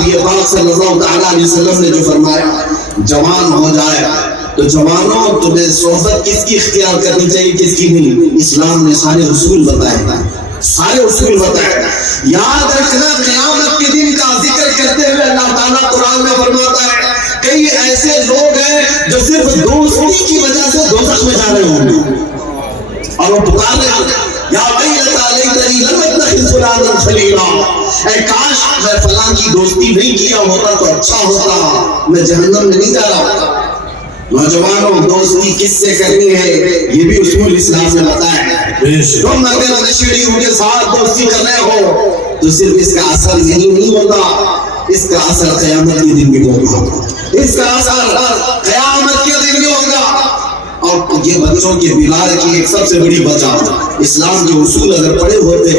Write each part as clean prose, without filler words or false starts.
نبی پاک صلی اللہ علیہ وسلم نے جو فرمایا جوان ہو جائے تو جوانوں تمہیں صحبت کس کی اختیار کرنی چاہیے کس کی نہیں. اسلام نے سارے اصول بتائے سارے اصول بتائے. یاد رکھنا قیامت کے دن کا ذکر کرتے ہوئے اللہ تعالیٰ قرآن میں فرماتا ہے کئی ایسے لوگ ہیں جو صرف دوستی کی وجہ سے دوزخ میں جا رہے ہوں گے اور وہ پکار رہے ہوں گے یا ویلتا لیتنی لم اتخذ فلانا خلیلا. اے کاش میں فلاں کی دوستی نہیں کیا ہوتا تو اچھا ہوتا, میں جہنم میں نہیں جا رہا ہوتا. نوجوانوں دوستی کس سے کرنی ہے یہ بھی اصول اسلام میں بتایا ہے. تم اگر نشیڑیوں کے ساتھ دوستی کر رہے ہو تو صرف اس کا اثر یہی نہیں ہوتا, اس کا اثر قیامت کے دن بھی ہوگا, اس کا اثر قیامت کے دن بھی ہوگا. اور یہ بچوں کے بگاڑ کی ایک سب سے بڑی وجہ اسلام کے اصول اگر پڑے ہوتے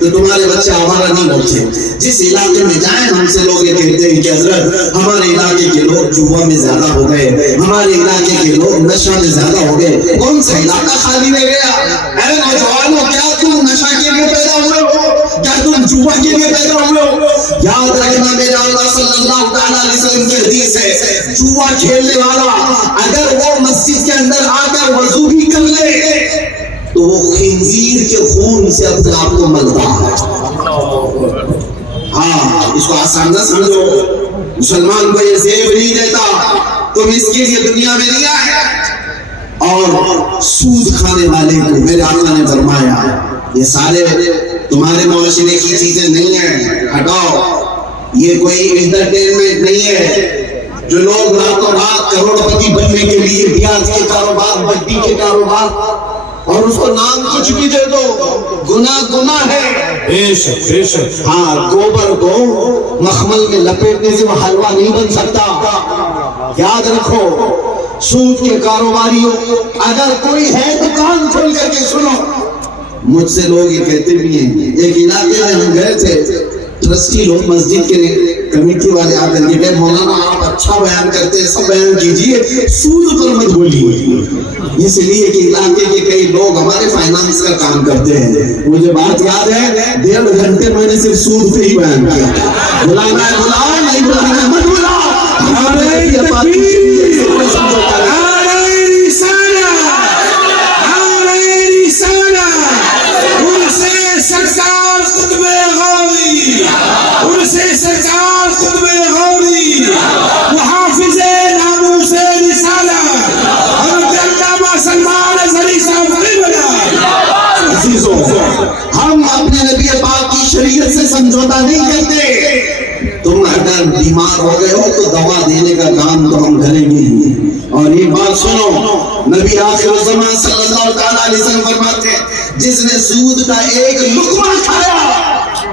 تو تمہارے بچے آوارہ نہیں ہوتے. جس علاقے میں جائیں ہم سے لوگ یہ کہتے ہیں کہ حضرت ہمارے علاقے کے لوگ جوا میں زیادہ ہو گئے, ہمارے علاقے کے لوگ نشہ میں زیادہ ہو گئے. کون سا علاقہ خالی رہ گیا؟ اے نوجوانوں کیا تم نشہ کے لیے پیدا ہوئے ہو؟ کیا تم جوا کے لیے پیدا ہوئے ہو؟ یاد رکھنا میرے اللہ صلی اللہ علیہ وسلم کی حدیث ہے جوا کھیلنے والا اگر وہ مسجد کے اندر آ کر وضو بھی کر لے تو وہ خنزیر کے خون سے اپنے آپ کو ملتا ہے. ہاں اس کو آسان نہ سمجھو, مسلمان کو یہ زیب نہیں دیتا, تم اس کے لیے دنیا میں نہیں آئے. اور سود کھانے والے کو میرے آقا نے فرمایا یہ سارے تمہارے معاشرے کی چیزیں نہیں ہیں, ہٹاؤ. یہ کوئی انٹرٹینمنٹ نہیں ہے جو لوگ راتوں رات کروڑ پتی بننے کے لیے پیاز کے کاروبار, بٹی کے کاروبار, اور اس کو نام کچھ بھی دے دو, گناہ گناہ ہے. بے شک بے شک. ہاں گوبر کو مخمل میں لپیٹنے سے وہ حلوہ نہیں بن سکتا. یاد رکھو سود کے کاروباریوں اگر کوئی ہے دکان کھول کر کے سنو, مجھ سے لوگ یہ کہتے بھی ہیں ایک علاقے میں ہم گئے تھے, ٹرسٹی لوگ مسجد کے کمیٹی والے آ کر کے مولانا آپ اچھا بیان کرتے ہیں سب بیان کیجئے سود پر مت بولیے, اس لیے کہ علاقے کے کئی لوگ ہمارے فائنانس کا کام کرتے ہیں. مجھے بات یاد ہے 1.5 گھنٹے میں نے صرف سود پہ ہی بیان کیا. بلانا ہے بلاؤ, نہیں بلانا مت بلاؤ. ہمارے یہ بات ہم اپنے نبی پاک کی شریعت سے سمجھوتا نہیں کرتے. تم اگر بیمار ہو گئے ہو تو دوا دینے کا کام تو ہم کریں گے. اور یہ بات سنو, نبی آخر الزمان صلی اللہ علیہ وسلم فرماتے ہیں جس نے سود کا ایک لقمہ کھایا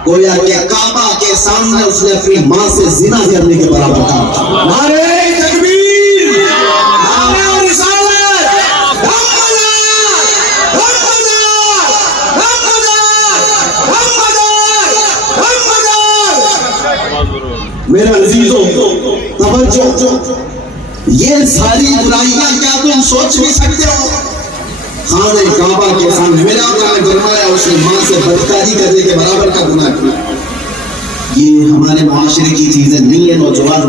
گویا کہ کعبہ کے سامنے اس نے اپنی ماں سے زنا کرنے کے برابر کہا. نعرہ تکبیر, نعرہ رسالت, میرے عزیزوں توجہ, یہ ساری برائیاں کیا تم سوچ بھی سکتے ہو؟ خانہ کعبہ کے سامنے میرے آقا نے فرمایا اس نے ماں سے بدکاری کرنے کے برابر کا گناہ کیا. یہ ہمارے معاشرے کی چیزیں نہیں ہیں. نوجوان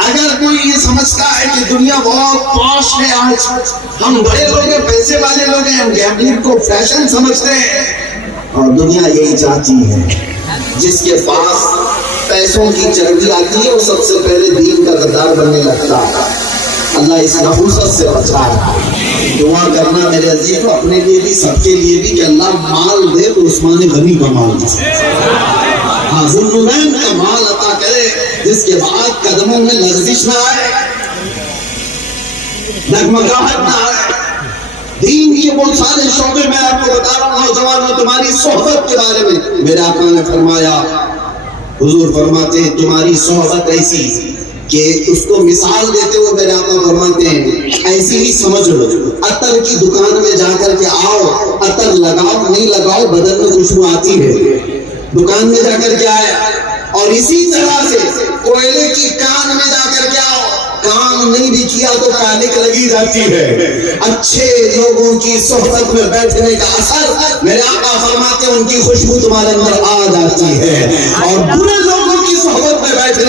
اگر کوئی یہ سمجھتا ہے کہ دنیا بہت پوش ہے, آج ہم بڑے لوگ ہیں, پیسے والے لوگ ہیں, ہم گیمبلنگ کو فیشن سمجھتے ہیں, اور دنیا یہی چاہتی ہے جس کے پاس پیسوں کی چربی آتی ہے وہ سب سے پہلے دین کا غدار بننے لگتا ہے. اللہ اس نحوست سے بچائے. دعا کرنا میرے عزیز کو اپنے لیے بھی سب کے لیے بھی کہ اللہ مال دے تو عثمان غنی کا مال دے, ہاں ذوالنورین کا مال عطا کرے جس کے بعد قدموں میں لرزش نہ آئے, ڈگمگاہٹ نہ آئے. دین کے بہت سارے شعبے میں آپ کو بتا رہا ہوں نوجوانوں, تمہاری صحبت کے بارے میں میرے آقا نے فرمایا, حضور فرماتے ہیں تمہاری صحبت ایسی کہ اس کو مثال دیتے ہوئے میرے آقا فرماتے ہیں ایسی ہی سمجھ لو عطر کی دکان میں جا کر کے آؤ, عطر لگاؤ نہیں لگاؤ بدن میں خوشبو آتی ہے. دکان میں جا کر کے آیا, اور اسی طرح سے کوئلے کی کان میں جا کر کے آؤ, کام نہیں بھی کیا تو کالک لگی جاتی ہے. اچھے لوگوں کی صحبت میں بیٹھنے کا اثر میرے آقا فرماتے ہیں ان کی خوشبو تمہارے اندر آ جاتی ہے, اور برے لوگوں کی صحبت میں